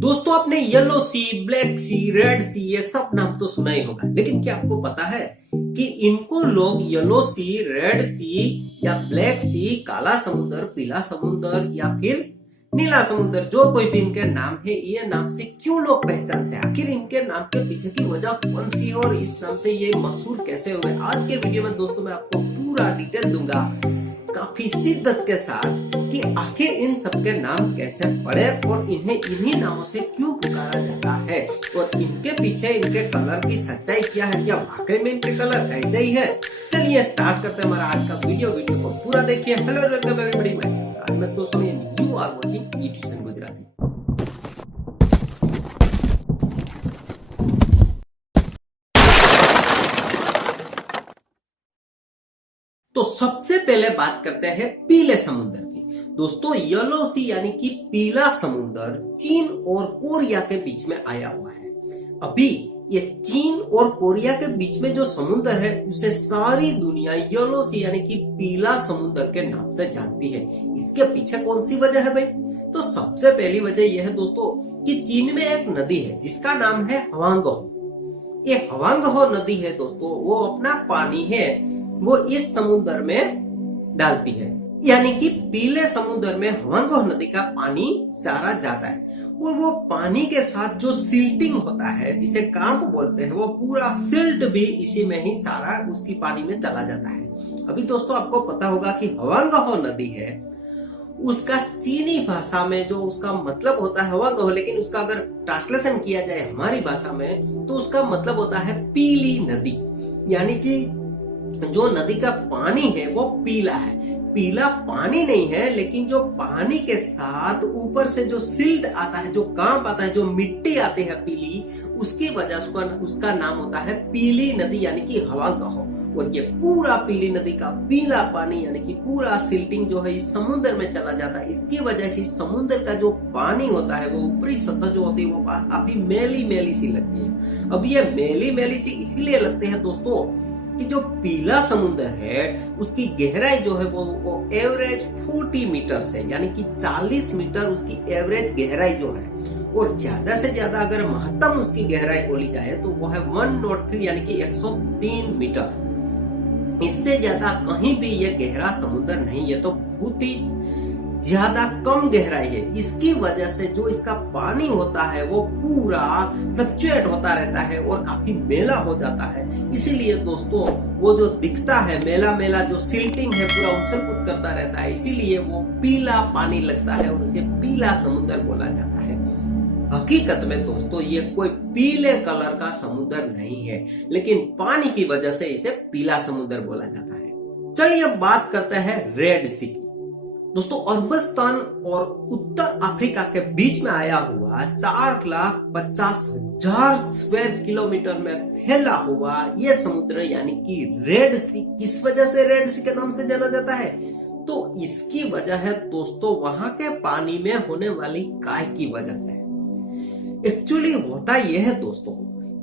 दोस्तों आपने येलो सी, ब्लैक सी, रेड सी ये सब नाम तो सुना ही होगा, लेकिन क्या आपको पता है कि इनको लोग येलो सी, रेड सी या ब्लैक सी, काला समुद्र, पीला समुद्र या फिर नीला समुद्र, जो कोई भी इनके नाम है, ये नाम से क्यों लोग पहचानते हैं? आखिर इनके नाम के पीछे की वजह कौन सी है और इस नाम से ये मशहूर कैसे हुए? आज के वीडियो में दोस्तों मैं आपको पूरा डिटेल दूंगा काफी शिद्दत के साथ कि आखिर इन सबके नाम कैसे पड़े और इन्हें इन्हीं नामों से क्यों पुकारा जाता है और इनके पीछे इनके कलर की सच्चाई क्या है, क्या वाकई में इनके कलर ऐसे ही है? चलिए स्टार्ट करते हैं हमारा आज का वीडियो को पूरा देखिए। हेलो वेलकम एवरीबॉडी, मैं दोस्तों यू आर वाचिंग ईट्यूशन गुजराती। तो सबसे पहले बात करते हैं पीले समुद्र की। दोस्तों येलो सी यानी कि पीला समुद्र चीन और कोरिया के बीच में आया हुआ है। अभी ये चीन और कोरिया के बीच में जो समुद्र है उसे सारी दुनिया येलो सी यानी कि पीला समुद्र के नाम से जानती है। इसके पीछे कौन सी वजह है भाई? तो सबसे पहली वजह यह है दोस्तों कि चीन में एक नदी है जिसका नाम है हवांगहो। ये हवांगहो नदी है दोस्तों, वो अपना पानी है वो इस समुद्र में डालती है, यानी कि पीले समुद्र में हवांगहो नदी का पानी सारा जाता है और वो पानी के साथ जो सिल्टिंग होता है जिसे कांप बोलते हैं, वो पूरा सिल्ट भी इसी में ही सारा उसकी पानी में चला जाता है। अभी दोस्तों आपको पता होगा कि हवांगहो नदी है, उसका चीनी भाषा में जो उसका मतलब होता है हवांगहो, लेकिन उसका अगर ट्रांसलेशन किया जाए हमारी भाषा में तो उसका मतलब होता है पीली नदी, यानी कि जो नदी का पानी है वो पीला है। पीला पानी नहीं है, लेकिन जो पानी के साथ ऊपर से जो सिल्ट आता है, जो कांप आता है, जो मिट्टी आती है पीली, उसकी वजह से उसका नाम होता है पीली नदी यानी कि हवांगहो। और ये पूरा पीली नदी का पीला पानी यानी कि पूरा सिल्टिंग जो है इस समुद्र में चला जाता है। इसकी वजह से समुद्र का जो पानी होता है वो ऊपरी सतह जो होती है वो काफी मैली मैली सी लगती है। अब ये मैली मैली सी इसीलिए लगती है दोस्तों कि जो पीला समुद्र है उसकी गहराई जो है वो एवरेज 40 मीटर से यानी कि 40 मीटर उसकी एवरेज गहराई जो है, और ज्यादा से ज्यादा अगर महत्तम उसकी गहराई बोली जाए तो वो है 103 यानी कि 103 मीटर। इससे ज्यादा कहीं भी ये गहरा समुद्र नहीं है, तो बहुत ही ज्यादा कम गहराई है। इसकी वजह से जो इसका पानी होता है वो पूरा फ्लक्चुएट होता रहता है और काफी मेला हो जाता है। इसीलिए दोस्तों वो जो दिखता है मेला मेला, जो सिल्टिंग है पूरा उछल कूद करता रहता है, इसीलिए वो पीला पानी लगता है और उसे पीला समुद्र बोला जाता है। हकीकत में दोस्तों ये कोई पीले कलर का समुद्र नहीं है, लेकिन पानी की वजह से इसे पीला समुद्र बोला जाता है। चलिए अब बात करते हैं रेड सी। दोस्तों अफगानिस्तान और उत्तर अफ्रीका के बीच में आया हुआ 4,50,000 स्क्वायर किलोमीटर में फैला हुआ ये समुद्र यानी कि रेड सी, किस वजह से रेड सी के नाम से जाना जाता है? तो इसकी वजह है दोस्तों वहां के पानी में होने वाली काय की वजह से। एक्चुअली होता यह है दोस्तों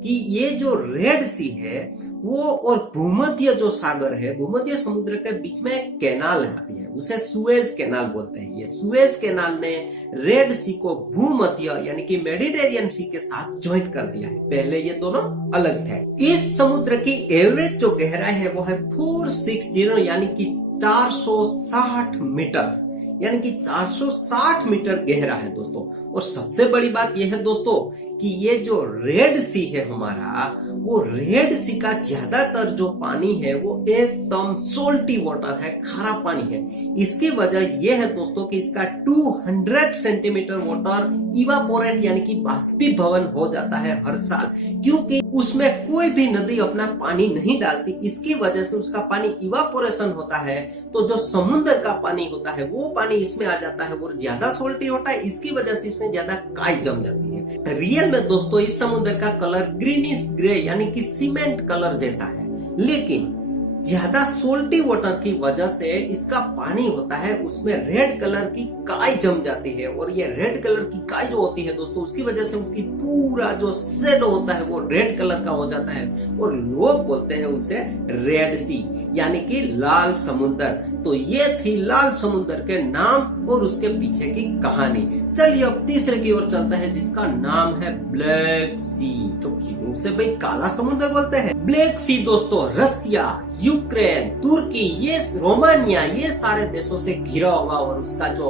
कि ये जो रेड सी है वो और भूमध्य जो सागर है, भूमध्य समुद्र के बीच में एक कैनाल आती है, उसे सुएज कैनाल बोलते हैं। ये सुएज कैनाल ने रेड सी को भूमध्य यानी कि मेडिटेरियन सी के साथ ज्वाइंट कर दिया है। पहले ये दोनों अलग थे। इस समुद्र की एवरेज जो गहराई है वो है 460 यानी कि 460 मीटर, यानी कि 460 मीटर गहरा है दोस्तों। और सबसे बड़ी बात यह है दोस्तों कि ये जो रेड सी है हमारा, वो रेड सी का ज्यादातर जो पानी है वो एकदम सोल्टी वाटर है, खारा पानी है। इसकी वजह यह है दोस्तों कि इसका 200 सेंटीमीटर वाटर इवापोरेट यानी कि बाष्पीभवन हो जाता है हर साल, क्योंकि उसमें कोई भी नदी अपना पानी नहीं डालती। इसकी वजह से उसका पानी इवापोरेशन होता है, तो जो समुद्र का पानी होता है वो पानी इसमें आ जाता है और ज्यादा सोल्टी होता है। इसकी वजह से इसमें ज्यादा काई जम जाती है। रियल में दोस्तों इस समुद्र का कलर ग्रीनिश ग्रे यानी कि सीमेंट कलर जैसा है, लेकिन ज्यादा सोल्टी वाटर की वजह से इसका पानी होता है उसमें रेड कलर की काई जम जाती है, और ये रेड कलर की काई जो होती है दोस्तों, उसकी वजह से उसकी पूरा जो शेड होता है वो रेड कलर का हो जाता है, और लोग बोलते हैं उसे रेड सी यानी कि लाल समुंदर। तो ये थी लाल समुंदर के नाम और उसके पीछे की कहानी। चलिए अब तीसरे की ओर चलता है जिसका नाम है ब्लैक सी। तो क्यों से भाई काला समुंदर बोलते हैं? ब्लैक सी दोस्तों रसिया, यूक्रेन, तुर्की, ये रोमानिया, ये सारे देशों से घिरा हुआ, और उसका जो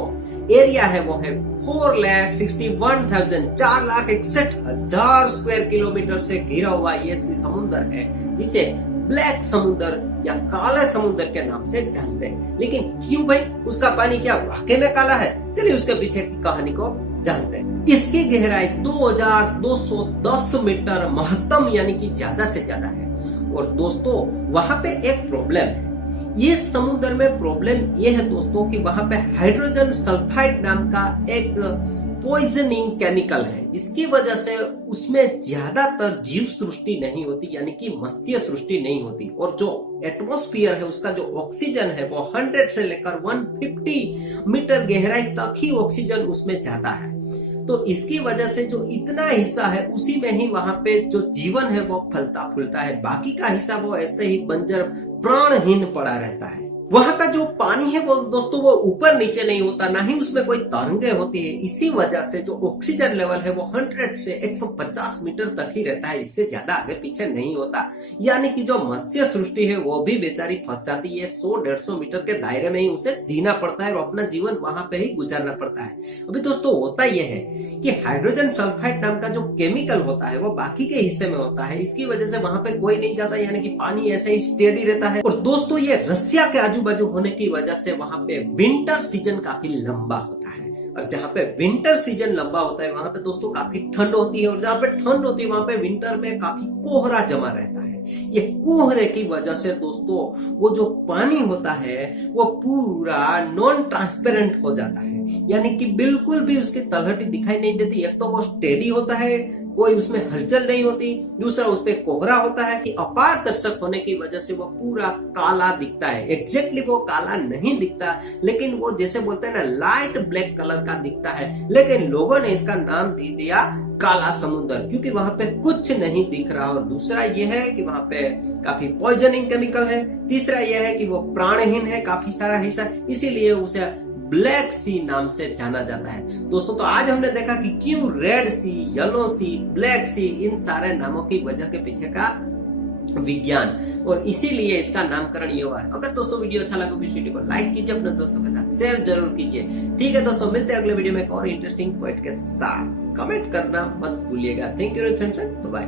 एरिया है वो है 4,61,000 4,61,000 स्क्वायर किलोमीटर से घिरा हुआ ये समुद्र है, जिसे ब्लैक समुद्र या काला समुद्र के नाम से जानते हैं। लेकिन क्यों भाई उसका पानी क्या वाकई में काला है? चलिए उसके पीछे की कहानी को जानते हैं। इसकी गहराई 2,210 मीटर महत्तम यानी कि ज्यादा से ज्यादा है। और दोस्तों वहां पे एक प्रॉब्लम है, ये समुद्र में प्रॉब्लम ये है दोस्तों कि वहां पे हाइड्रोजन सल्फाइड नाम का एक पॉइजनिंग केमिकल है। इसकी वजह से उसमें ज्यादातर जीव सृष्टि नहीं होती यानी कि मत्स्य सृष्टि नहीं होती, और जो एटमॉस्फेयर है उसका जो ऑक्सीजन है वो 100 से लेकर 150 मीटर गहराई तक ही ऑक्सीजन उसमें जाता है। तो इसकी वजह से जो इतना हिस्सा है उसी में ही वहां पे जो जीवन है वो फलता फूलता है, बाकी का हिस्सा वो ऐसे ही बंजर प्राणहीन पड़ा रहता है। वहां का जो पानी है वो दोस्तों वो ऊपर नीचे नहीं होता, ना ही उसमें कोई तरंगे होती है। इसी वजह से जो ऑक्सीजन लेवल है वो 100 से 150 मीटर तक ही रहता है, इससे ज्यादा आगे पीछे नहीं होता। यानी कि जो मत्स्य सृष्टि है वो भी बेचारी फंस जाती है। 100-150 मीटर के दायरे में ही उसे जीना पड़ता है और अपना जीवन वहां पे ही गुजारना पड़ता है। अभी दोस्तों होता यह है कि हाइड्रोजन सल्फाइड नाम का जो केमिकल होता है वो बाकी के हिस्से में होता है, इसकी वजह से वहां पे कोई नहीं जाता, यानी कि पानी ऐसे ही स्टेडी रहता है। और दोस्तों ये रसिया के आजू बाजू होने की वजह से वहां पे विंटर सीजन काफी लंबा होता है, और जहाँ पे विंटर सीजन लंबा होता है वहां पे दोस्तों काफी ठंड होती है, और जहाँ पे ठंड होती है वहां पे विंटर में काफी कोहरा जमा रहता है। ये कोहरे की वजह से दोस्तों वो जो पानी होता है वो पूरा नॉन ट्रांसपेरेंट हो जाता है, यानी कि बिल्कुल भी उसकी तलहटी दिखाई नहीं देती। एक तो वो स्टेडी होता है, कोई उसमें हलचल नहीं होती, दूसरा उसपे कोहरा होता है कि अपारदर्शक होने की वजह से वो पूरा काला दिखता है। एग्जैक्टली वो काला नहीं दिखता, लेकिन वो जैसे बोलते हैं ना लाइट ब्लैक कलर का दिखता है, लेकिन लोगों ने इसका नाम दे दिया काला समुद्र, क्योंकि वहां पे कुछ नहीं दिख रहा। और दूसरा ये है कि वहां पे काफी पॉइजनिंग केमिकल है, तीसरा यह है कि वो प्राणहीन है काफी सारा हिस्सा, इसीलिए उसे ब्लैक सी नाम से जाना जाता है। दोस्तों तो आज हमने देखा कि क्यों रेड सी, येलो सी, ब्लैक सी, इन सारे नामों की वजह के पीछे का विज्ञान, और इसीलिए इसका नामकरण ये हुआ है। अगर दोस्तों वीडियो अच्छा लगा तो इस वीडियो को लाइक कीजिए, अपने दोस्तों के साथ शेयर जरूर कीजिए। ठीक है दोस्तों, मिलते हैं अगले वीडियो में एक और इंटरेस्टिंग पॉइंट के साथ। कमेंट करना मत भूलिएगा। Thank you friends, bye.